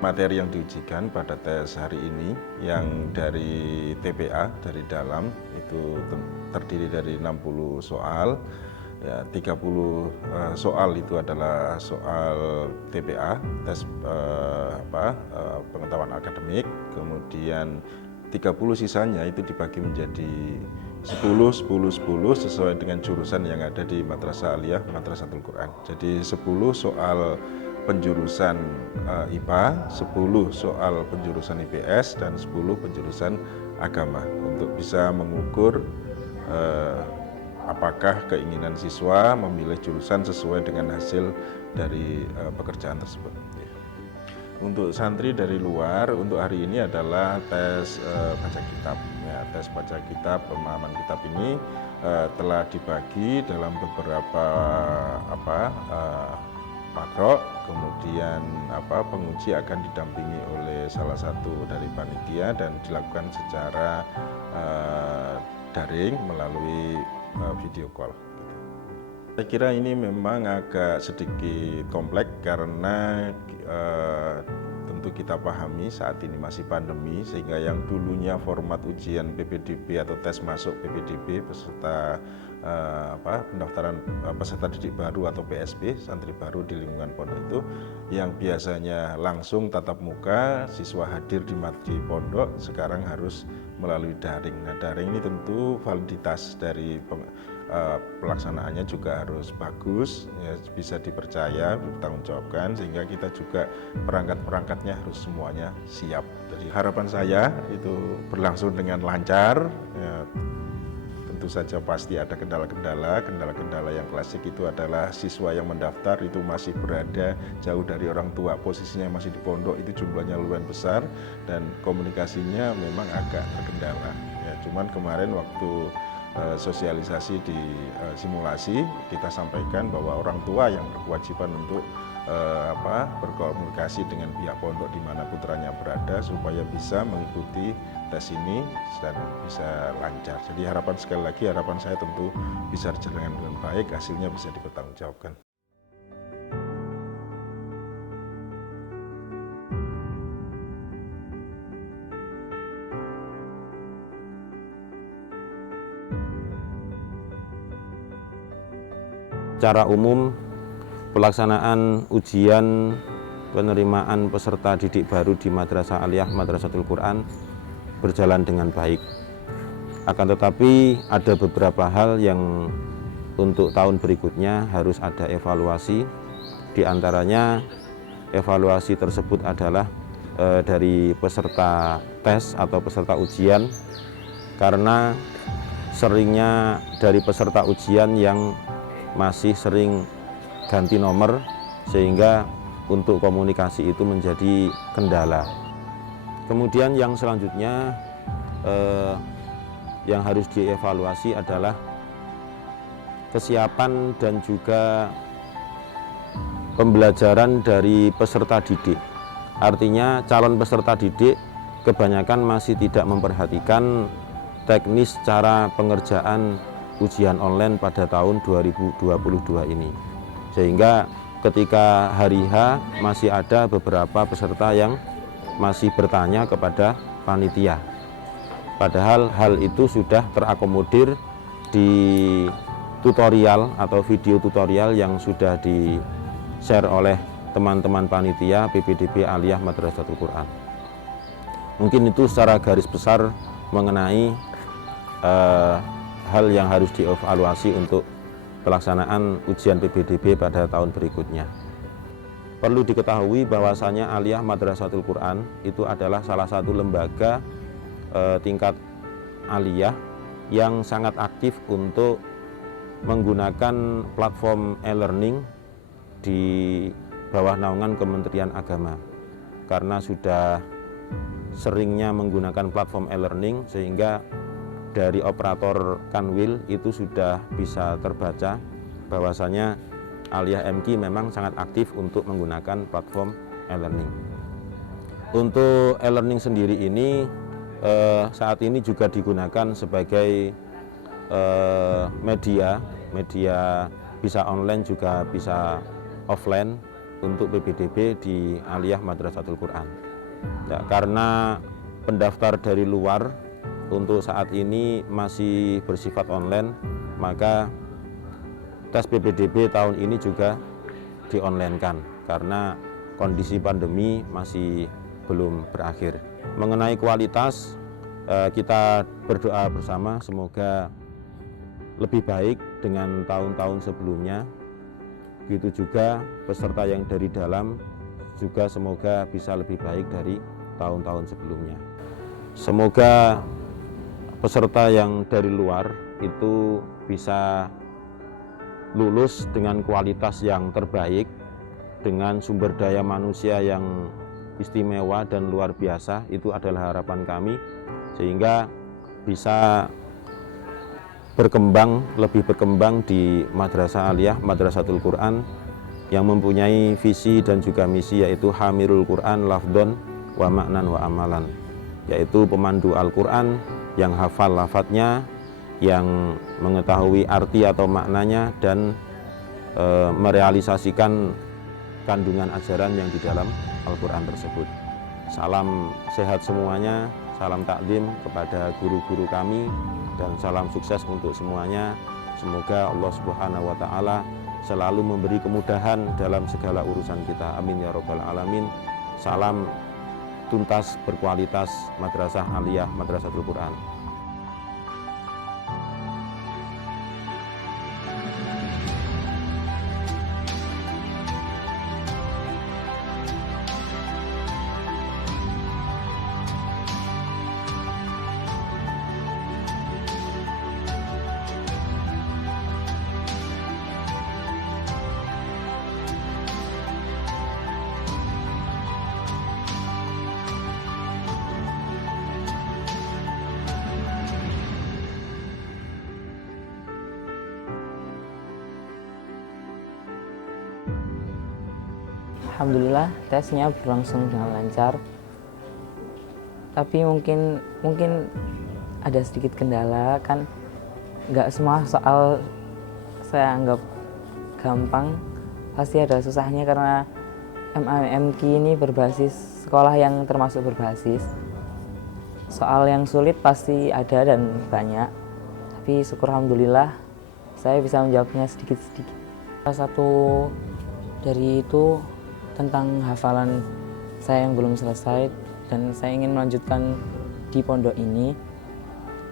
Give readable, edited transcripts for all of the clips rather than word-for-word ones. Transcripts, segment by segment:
Materi yang diujikan pada tes hari ini yang dari TPA, dari dalam, itu terdiri dari 60 soal. Ya, 30 soal itu adalah soal TPA, tes pengetahuan akademik. Kemudian 30 sisanya itu dibagi menjadi 10, 10, 10 sesuai dengan jurusan yang ada di Madrasah Aliyah Madrasatul Quran. Jadi 10 soal penjurusan IPA, 10 soal penjurusan IPS, dan 10 penjurusan agama untuk bisa mengukur apakah keinginan siswa memilih jurusan sesuai dengan hasil dari pekerjaan tersebut. Untuk santri dari luar, untuk hari ini adalah tes baca kitab. Ya, tes baca kitab, pemahaman kitab ini telah dibagi dalam beberapa pakrok. Kemudian penguji akan didampingi oleh salah satu dari panitia dan dilakukan secara daring melalui video call. Saya kira ini memang agak sedikit kompleks karena tentu kita pahami saat ini masih pandemi, sehingga yang dulunya format ujian PPDB atau tes masuk PPDB peserta pendaftaran peserta didik baru atau PSB, santri baru di lingkungan pondok itu, yang biasanya langsung tatap muka, siswa hadir di pondok, sekarang harus melalui daring. Nah, daring ini tentu validitas dari pelaksanaannya juga harus bagus, ya, bisa dipercaya, dipertanggungjawabkan, sehingga kita juga perangkat-perangkatnya harus semuanya siap. Jadi harapan saya itu berlangsung dengan lancar. Ya, tentu saja pasti ada kendala-kendala. Kendala-kendala yang klasik itu adalah siswa yang mendaftar itu masih berada jauh dari orang tua, posisinya masih di pondok, itu jumlahnya lumayan besar dan komunikasinya memang agak terkendala. Ya, cuman kemarin waktu sosialisasi di simulasi kita sampaikan bahwa orang tua yang berkewajiban untuk berkomunikasi dengan pihak pondok di mana putranya berada supaya bisa mengikuti tes ini dan bisa lancar. Jadi harapan saya tentu bisa berjalan dengan baik, hasilnya bisa dipertanggungjawabkan. Secara umum, pelaksanaan ujian penerimaan peserta didik baru di Madrasah Aliyah Madrasatul Quran berjalan dengan baik. Akan tetapi ada beberapa hal yang untuk tahun berikutnya harus ada evaluasi. Di antaranya evaluasi tersebut adalah dari peserta tes atau peserta ujian, karena seringnya dari peserta ujian yang masih sering ganti nomor, sehingga untuk komunikasi itu menjadi kendala. Kemudian yang selanjutnya yang harus dievaluasi adalah kesiapan dan juga pembelajaran dari peserta didik. Artinya calon peserta didik kebanyakan masih tidak memperhatikan teknis cara pengerjaan ujian online pada tahun 2022 ini. Sehingga ketika hari H masih ada beberapa peserta yang masih bertanya kepada panitia. Padahal hal itu sudah terakomodir di tutorial atau video tutorial yang sudah di-share oleh teman-teman panitia PPDB Aliyah Madrasatul Quran. Mungkin itu secara garis besar mengenai hal yang harus dievaluasi untuk pelaksanaan ujian PPDB pada tahun berikutnya. Perlu diketahui bahwasanya Aliyah Madrasatul Quran itu adalah salah satu lembaga tingkat aliyah yang sangat aktif untuk menggunakan platform e-learning di bawah naungan Kementerian Agama. Karena sudah seringnya menggunakan platform e-learning, sehingga dari operator Kanwil itu sudah bisa terbaca bahwasanya Aliyah MQ memang sangat aktif untuk menggunakan platform e-learning. Untuk e-learning sendiri ini saat ini juga digunakan sebagai media bisa online juga bisa offline, untuk PBDB di Aliyah Madrasatul Quran. Ya, karena pendaftar dari luar untuk saat ini masih bersifat online, maka tes PBDB tahun ini juga di-online-kan karena kondisi pandemi masih belum berakhir. Mengenai kualitas, kita berdoa bersama semoga lebih baik dengan tahun-tahun sebelumnya. Begitu juga peserta yang dari dalam juga semoga bisa lebih baik dari tahun-tahun sebelumnya. Semoga peserta yang dari luar itu bisa lulus dengan kualitas yang terbaik, dengan sumber daya manusia yang istimewa dan luar biasa. Itu adalah harapan kami, sehingga bisa lebih berkembang di Madrasah Aliyah Madrasatul Quran yang mempunyai visi dan juga misi, yaitu Hamirul Quran lafdon wa maknan wa amalan, yaitu pemandu Al-Quran yang hafal lafadznya, yang mengetahui arti atau maknanya, dan merealisasikan kandungan ajaran yang di dalam Al-Quran tersebut. Salam sehat semuanya, salam taklim kepada guru-guru kami, dan salam sukses untuk semuanya. Semoga Allah Subhanahu wa Ta'ala selalu memberi kemudahan dalam segala urusan kita. Amin ya Rabbal Alamin. Salam tuntas berkualitas Madrasah Aliyah Madrasatul Quran. Alhamdulillah tesnya berlangsung dengan lancar, tapi mungkin ada sedikit kendala, kan nggak semua soal saya anggap gampang, pasti ada susahnya karena MAMQ ini berbasis sekolah yang termasuk berbasis. Soal yang sulit pasti ada dan banyak, tapi syukur alhamdulillah saya bisa menjawabnya sedikit-sedikit. Salah satu dari itu tentang hafalan saya yang belum selesai, dan saya ingin melanjutkan di pondok ini.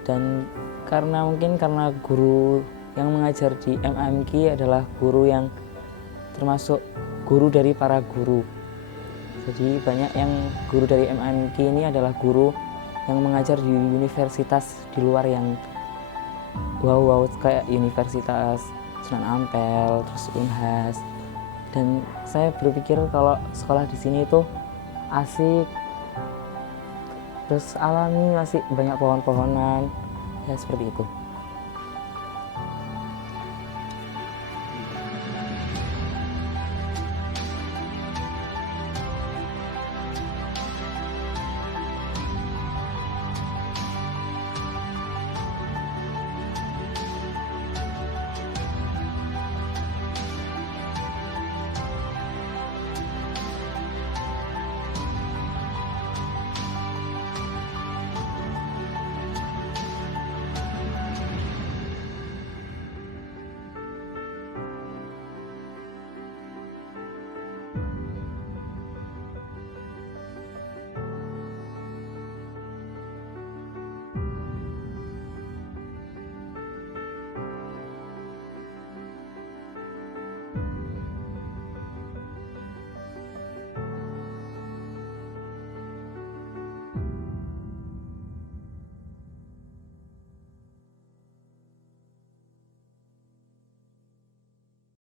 Dan karena guru yang mengajar di MAMQ adalah guru yang termasuk guru dari para guru. Jadi banyak yang guru dari MAMQ ini adalah guru yang mengajar di universitas di luar yang wow kayak Universitas Sunan Ampel, terus Unhas. Dan saya berpikir kalau sekolah di sini itu asik, terus alami, masih banyak pohon-pohonan, ya seperti itu.